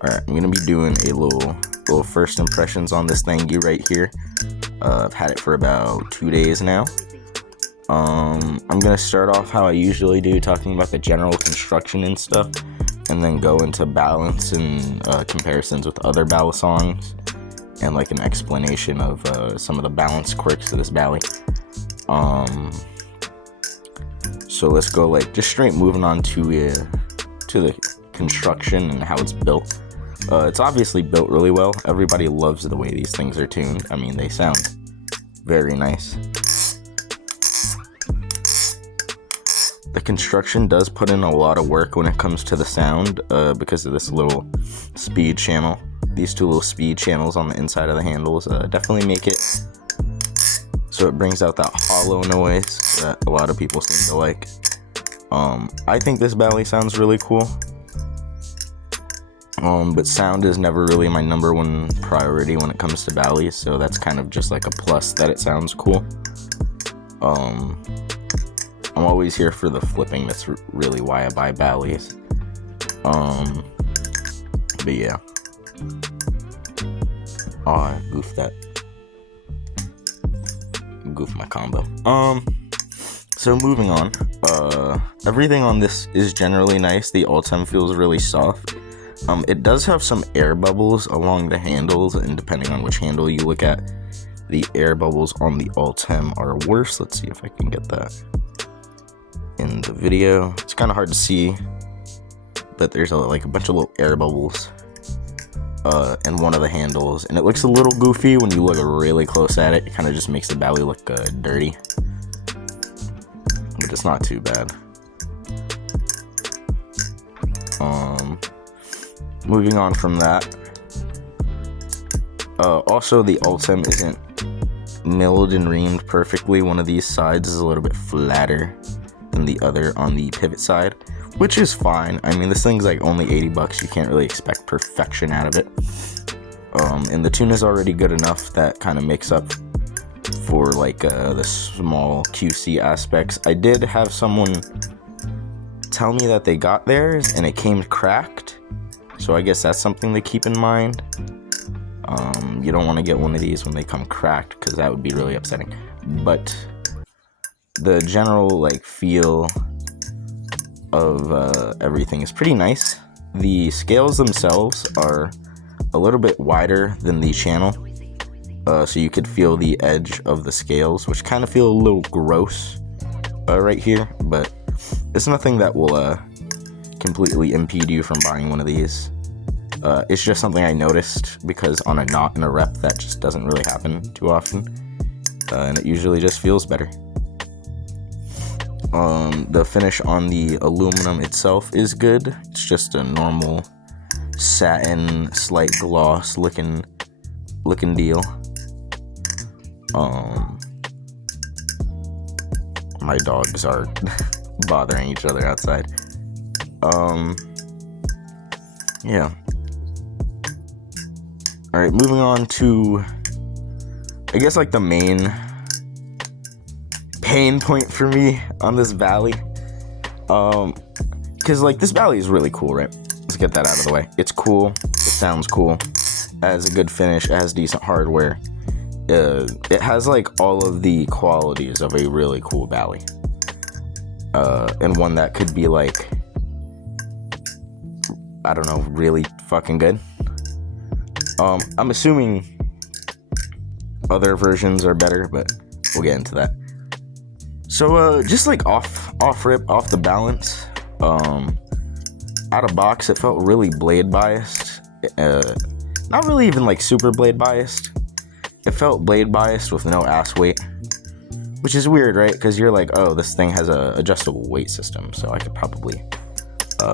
Alright, I'm gonna be doing a little first impressions on this thingy right here. I've had it for about 2 days now. I'm gonna start off how I usually do, talking about the general construction and stuff, and then go into balance and comparisons with other Balisongs, and like an explanation of some of the balance quirks of this Bally. So let's go like just straight moving on to the construction and how it's built. It's obviously built really well. Everybody loves the way these things are tuned. I mean, they sound very nice. The construction does put in a lot of work when it comes to the sound because of this little speed channel. These two little speed channels on the inside of the handles definitely make it so it brings out that hollow noise that a lot of people seem to like. I think this Bally sounds really cool. But sound is never really my number one priority when it comes to Ballies, so that's kind of just like a plus that it sounds cool. I'm always here for the flipping. That's really why I buy Ballies. But yeah. Oh, I goofed that. Goof my combo. So moving on. Everything on this is generally nice. The Ultem feels really soft. It does have some air bubbles along the handles, and depending on which handle you look at, the air bubbles on the Ultem are worse. Let's see if I can get that in the video. It's kind of hard to see, but there's like a bunch of little air bubbles in one of the handles, and it looks a little goofy when you look really close at it. It kind of just makes the Bally look dirty, but it's not too bad. Moving on from that, also the Ultem isn't milled and reamed perfectly. One of these sides is a little bit flatter than the other on the pivot side, which is fine. I mean, this thing's like only $80. You can't really expect perfection out of it. And the tune is already good enough that kind of makes up for like the small QC aspects. I did have someone tell me that they got theirs and it came cracked. So I guess that's something to keep in mind. You don't want to get one of these when they come cracked, because that would be really upsetting. But the general like feel of everything is pretty nice. The scales themselves are a little bit wider than the channel, so you could feel the edge of the scales, which kind of feel a little gross right here, but it's nothing that will completely impede you from buying one of these. It's just something I noticed, because on a knot and a rep that just doesn't really happen too often, and it usually just feels better. The finish on the aluminum itself is good. It's just a normal satin, slight gloss looking deal. My dogs are bothering each other outside. Yeah. Alright, moving on to, I guess, like the main pain point for me on this Bally. Because like this Bally is really cool, right? Let's get that out of the way. It's cool. It sounds cool. It has a good finish. It has decent hardware. It has like all of the qualities of a really cool Bally. And one that could be like, I don't know, really fucking good. I'm assuming other versions are better, but we'll get into that. So just like off the balance, out of box it felt really blade biased. Not really even like super blade biased. It felt blade biased with no ass weight, which is weird, right? Because you're like, oh, this thing has a adjustable weight system, so I could probably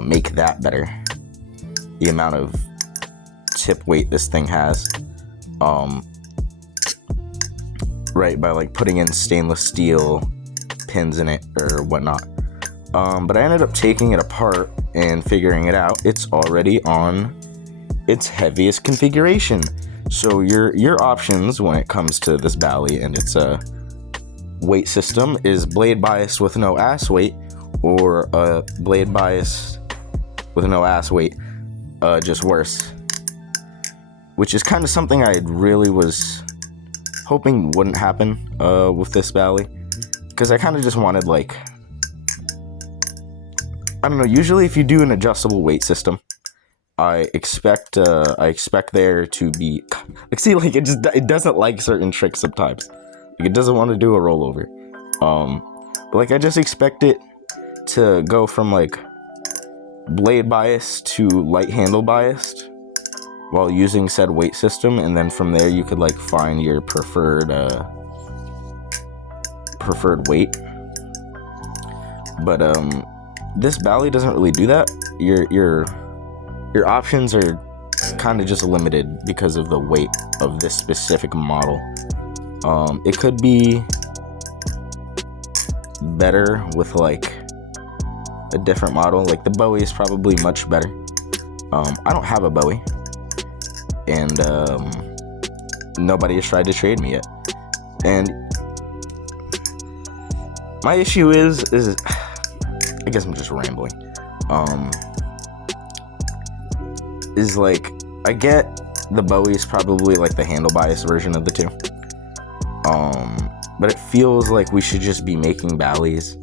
make that better. The amount of tip weight this thing has, right, by like putting in stainless steel pins in it or whatnot. But I ended up taking it apart and figuring it out. It's already on its heaviest configuration. So your options when it comes to this Bally and its weight system is blade bias with no ass weight, or blade bias with no ass weight just worse. Which is kind of something I really was hoping wouldn't happen with this Bally. Because I kind of just wanted, like, I don't know, usually if you do an adjustable weight system, I expect there to be, like, see, like, it doesn't like certain tricks sometimes. Like, it doesn't want to do a rollover. But, like, I just expect it to go from, like, blade biased to light handle biased while using said weight system, and then from there you could, like, find your preferred weight. But this Bally doesn't really do that. Your options are kind of just limited because of the weight of this specific model. It could be better with, like, a different model. Like, the Bowie is probably much better. I don't have a Bowie, and nobody has tried to trade me yet. And my issue is I guess I'm just rambling. Is, like, I get the Bowie is probably, like, the handle bias version of the two. But it feels like we should just be making Ballies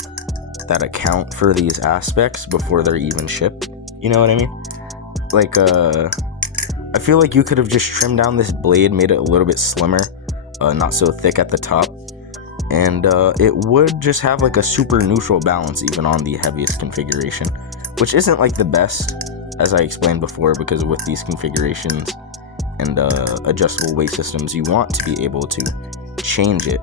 that account for these aspects before they're even shipped. You know what I mean? Like, I feel like you could have just trimmed down this blade, made it a little bit slimmer, not so thick at the top, and it would just have, like, a super neutral balance even on the heaviest configuration, which isn't, like, the best, as I explained before, because with these configurations and adjustable weight systems, you want to be able to change it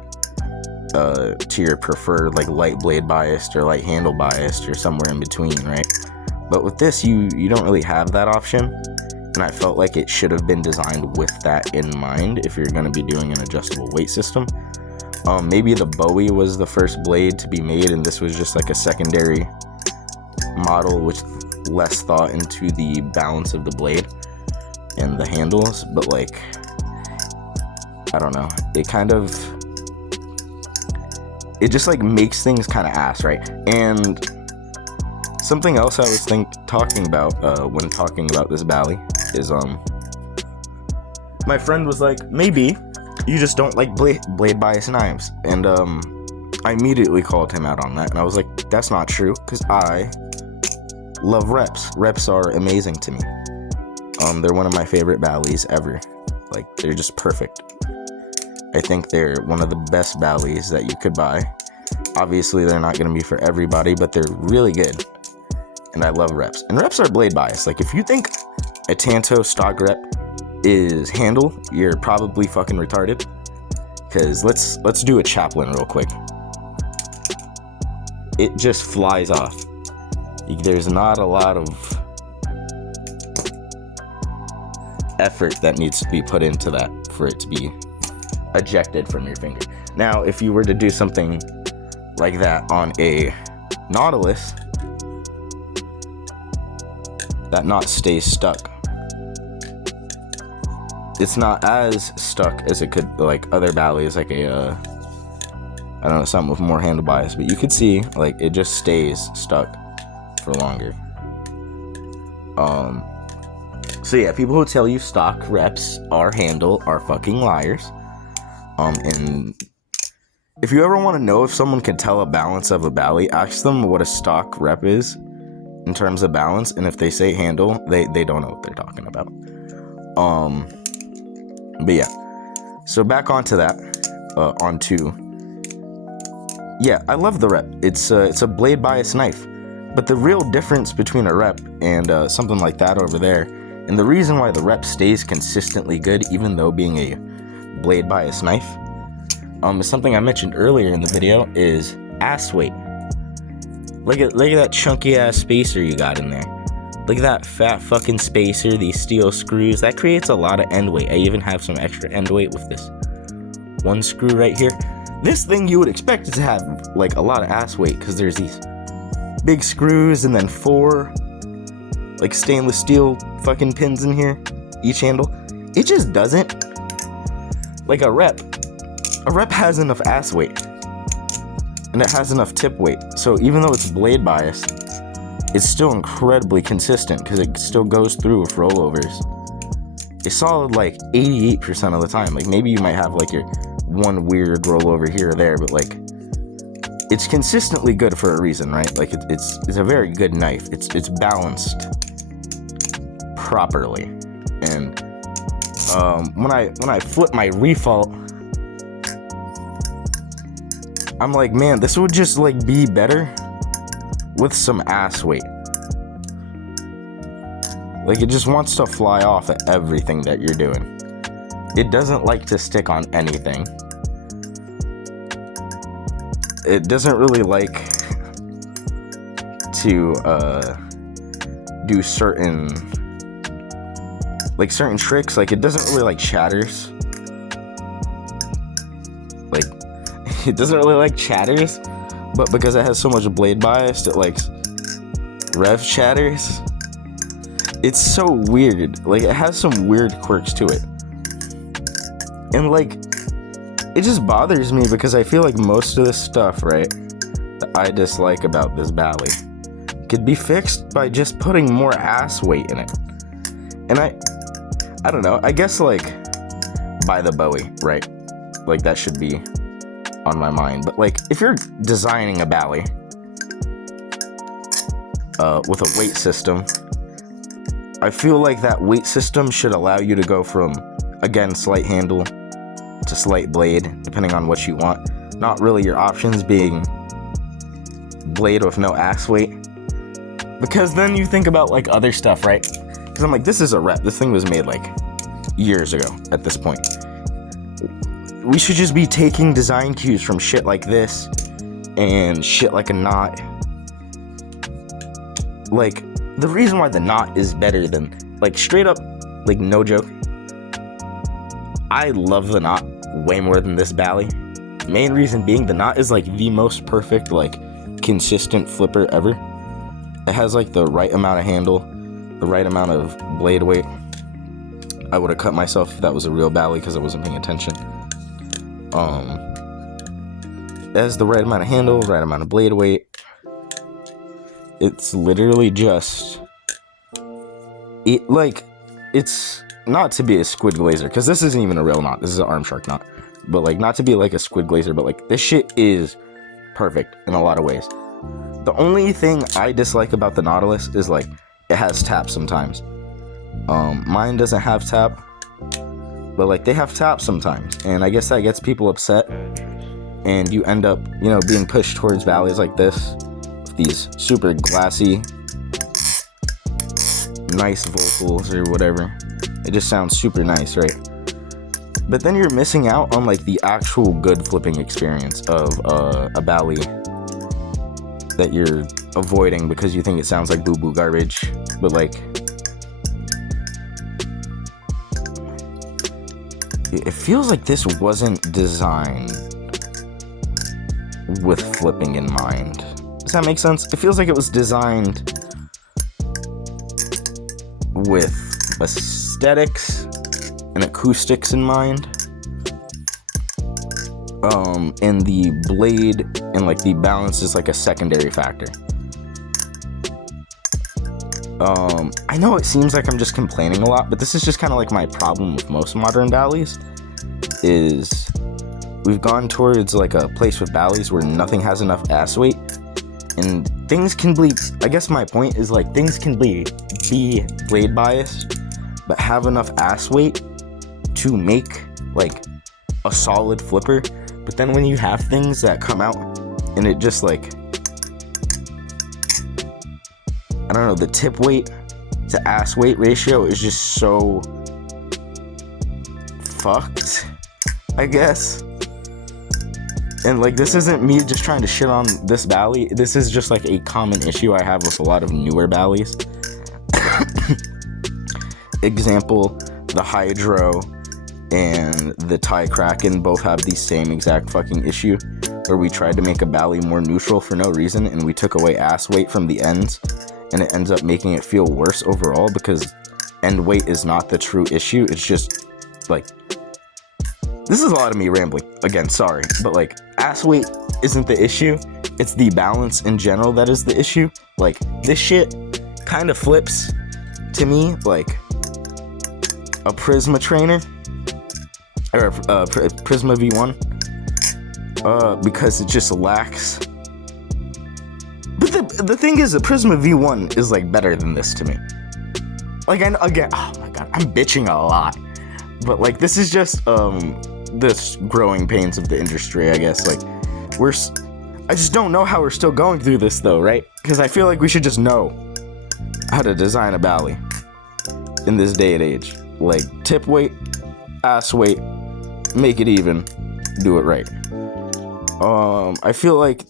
to your preferred, like, light blade biased or light handle biased or somewhere in between, right? But with this, you don't really have that option, and I felt like it should have been designed with that in mind if you're going to be doing an adjustable weight system. Maybe the Bowie was the first blade to be made, and this was just, like, a secondary model with less thought into the balance of the blade and the handles. But, like, I don't know, it just, like, makes things kind of ass, right? And something else I was talking about when talking about this Bally is my friend was like, maybe you just don't like blade bias knives, and I immediately called him out on that, and I was like, that's not true, because I love reps. Reps are amazing to me. They're one of my favorite Ballies ever. Like, they're just perfect. I think they're one of the best Ballies that you could buy. Obviously, they're not going to be for everybody, but they're really good. And I love reps. And reps are blade bias. Like, if you think a Tanto stock rep is handle, you're probably fucking retarded. Because let's do a Chaplin real quick. It just flies off. There's not a lot of effort that needs to be put into that for it to be ejected from your finger. Now, if you were to do something like that on a Nautilus, that knot stays stuck. It's not as stuck as it could, like, other Ballies, like a I don't know, something with more handle bias, but you could see, like, it just stays stuck for longer. So yeah, people who tell you stock reps are handle are fucking liars. And if you ever want to know if someone can tell a balance of a Bally, ask them what a stock rep is in terms of balance, and if they say handle, they don't know what they're talking about. But yeah, so back onto that, yeah, I love the rep. It's a blade bias knife, but the real difference between a rep and something like that over there, and the reason why the rep stays consistently good even though being a blade bias knife, is something I mentioned earlier in the video, is ass weight. Look at that chunky ass spacer you got in there. Look at that fat fucking spacer, these steel screws. That creates a lot of end weight. I even have some extra end weight with this one screw right here. This thing you would expect it to have, like, a lot of ass weight, because there's these big screws and then 4 like stainless steel fucking pins in here, each handle. It just doesn't. Like a rep has enough ass weight and it has enough tip weight, so even though it's blade biased, it's still incredibly consistent because it still goes through with rollovers. It's solid like 88% of the time. Like maybe you might have like your one weird rollover here or there, but like it's consistently good for a reason, right? Like it's a very good knife. It's balanced properly. And when I flip my Refault, I'm like, man, this would just like be better with some ass weight. Like, it just wants to fly off at everything that you're doing. It doesn't like to stick on anything. It doesn't really like to do certain tricks. Like, it doesn't really like chatters. Like, it doesn't really like chatters, but because it has so much blade bias, it likes rev chatters. It's so weird. Like, it has some weird quirks to it. And, like, it just bothers me because I feel like most of this stuff, right, that I dislike about this Bally could be fixed by just putting more ass weight in it. And I don't know. I guess, like, buy the Bowie, right? Like, that should be on my mind. But, like, if you're designing a Bally with a weight system, I feel like that weight system should allow you to go from, again, slight handle to slight blade, depending on what you want. Not really your options being blade with no ass weight. Because then you think about, like, other stuff, right? Because I'm like, this is a rep. This thing was made, like, years ago at this point. We should just be taking design cues from shit like this and shit like a knot. Like, the reason why the knot is better than, like, straight up, like, no joke, I love the knot way more than this Bally. Main reason being the knot is, like, the most perfect, like, consistent flipper ever. It has, like, the right amount of handle, the right amount of blade weight. I would have cut myself if that was a real Bally because I wasn't paying attention. It has the right amount of handle, right amount of blade weight. It's literally just, it's not to be a squid glazer, because this isn't even a real knot. This is an arm shark knot. But, like, not to be like a squid glazer, but, like, this shit is perfect in a lot of ways. The only thing I dislike about the Nautilus is, like, it has tap sometimes. Mine doesn't have tap, but, like, they have tap sometimes, and I guess that gets people upset, and you end up, you know, being pushed towards valleys like this. These super glassy, nice vocals or whatever. It just sounds super nice, right? But then you're missing out on, like, the actual good flipping experience of a Bally that you're avoiding because you think it sounds like boo-boo garbage. But, like, it feels like this wasn't designed with flipping in mind. Does that make sense? It feels like it was designed with aesthetics and acoustics in mind. And the blade and, like, the balance is, like, a secondary factor. I know it seems like I'm just complaining a lot, but this is just kind of like my problem with most modern Ballys, is we've gone towards, like, a place with Ballys where nothing has enough ass weight. And things can be, I guess my point is, like, things can be blade biased, but have enough ass weight to make, like, a solid flipper. But then when you have things that come out and it just, like, I don't know, the tip weight to ass weight ratio is just so fucked, I guess. And, like, this isn't me just trying to shit on this Bally. This is just, like, a common issue I have with a lot of newer Ballys. Example, the Hydro and the Thai Kraken both have the same exact fucking issue, where we tried to make a Bally more neutral for no reason, and we took away ass weight from the ends, and it ends up making it feel worse overall, because end weight is not the true issue. It's just, like, this is a lot of me rambling. Again, sorry. But, like, ass weight isn't the issue. it's the balance in general that is the issue. Like, this shit kind of flips to me like a Prisma trainer or a Prisma V1 because it just lacks. But the thing is, the Prisma V1 is like better than this to me. Like, again, oh my god, I'm bitching a lot, but like, this is just this growing pains of the industry, I guess. Like, I just don't know how we're still going through this though, right? Because I feel like we should just know how to design a Bally in this day and age. Like, tip weight, ass weight, make it even, do it right. I feel like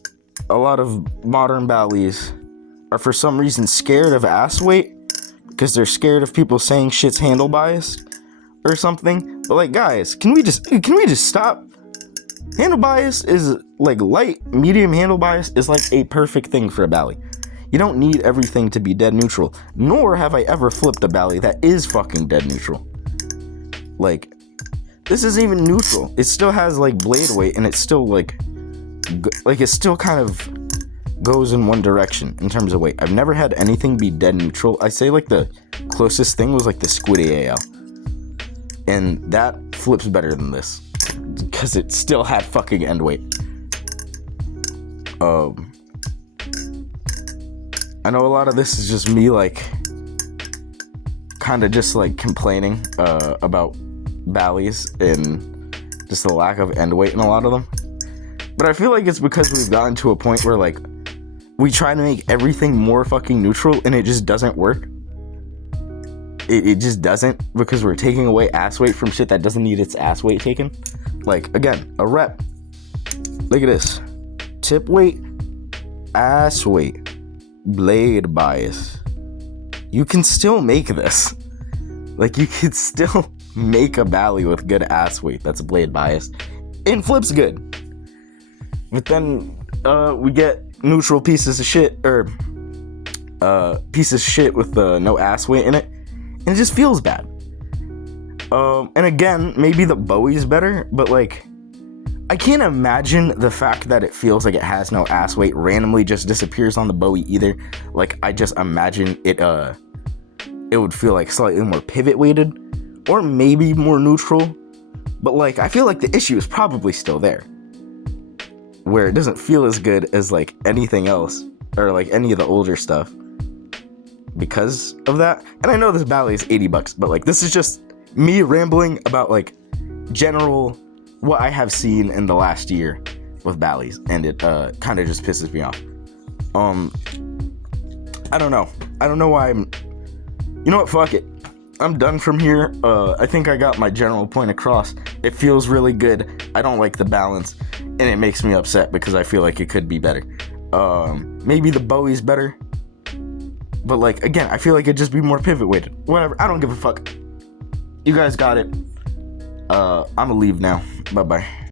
a lot of modern Ballies are for some reason scared of ass weight because they're scared of people saying shit's handle biased or something. But like, guys, can we just stop? Handle bias is like light, medium handle bias is like a perfect thing for a Bally. You don't need everything to be dead neutral, nor have I ever flipped a Bally that is fucking dead neutral. Like, this isn't even neutral. It still has like blade weight, and it's still like it still kind of goes in one direction in terms of weight. I've never had anything be dead neutral. I say like the closest thing was like the Squiddy AL, and that flips better than this because it still had fucking end weight. I know a lot of this is just me like kind of just like complaining about Ballies and just the lack of end weight in a lot of them. But I feel like it's because we've gotten to a point where like we try to make everything more fucking neutral and it just doesn't work. It just doesn't, because we're taking away ass weight from shit that doesn't need its ass weight taken. Like, again, a rep. Look at this. Tip weight, ass weight, blade bias. You can still make this. Like, you could still make a Bally with good ass weight that's blade bias and flips good. But then we get neutral pieces of shit, or pieces of shit with no ass weight in it, and it just feels bad. And again, maybe the Bowie's better, but like, I can't imagine the fact that it feels like it has no ass weight randomly just disappears on the Bowie either. Like, I just imagine it would feel like slightly more pivot weighted, or maybe more neutral. But like, I feel like the issue is probably still there, where it doesn't feel as good as like anything else, or like any of the older stuff because of that. And I know this Bally is $80, but like, this is just me rambling about like general what I have seen in the last year with Ballies, and it kind of just pisses me off. I don't know why you know what, fuck it, I'm done from here. I think I got my general point across. It feels really good. I don't like the balance, and it makes me upset because I feel like it could be better. Maybe the Bowie's better, but like, again, I feel like it'd just be more pivot weighted. Whatever, I don't give a fuck. You guys got it. I'ma leave now. Bye bye.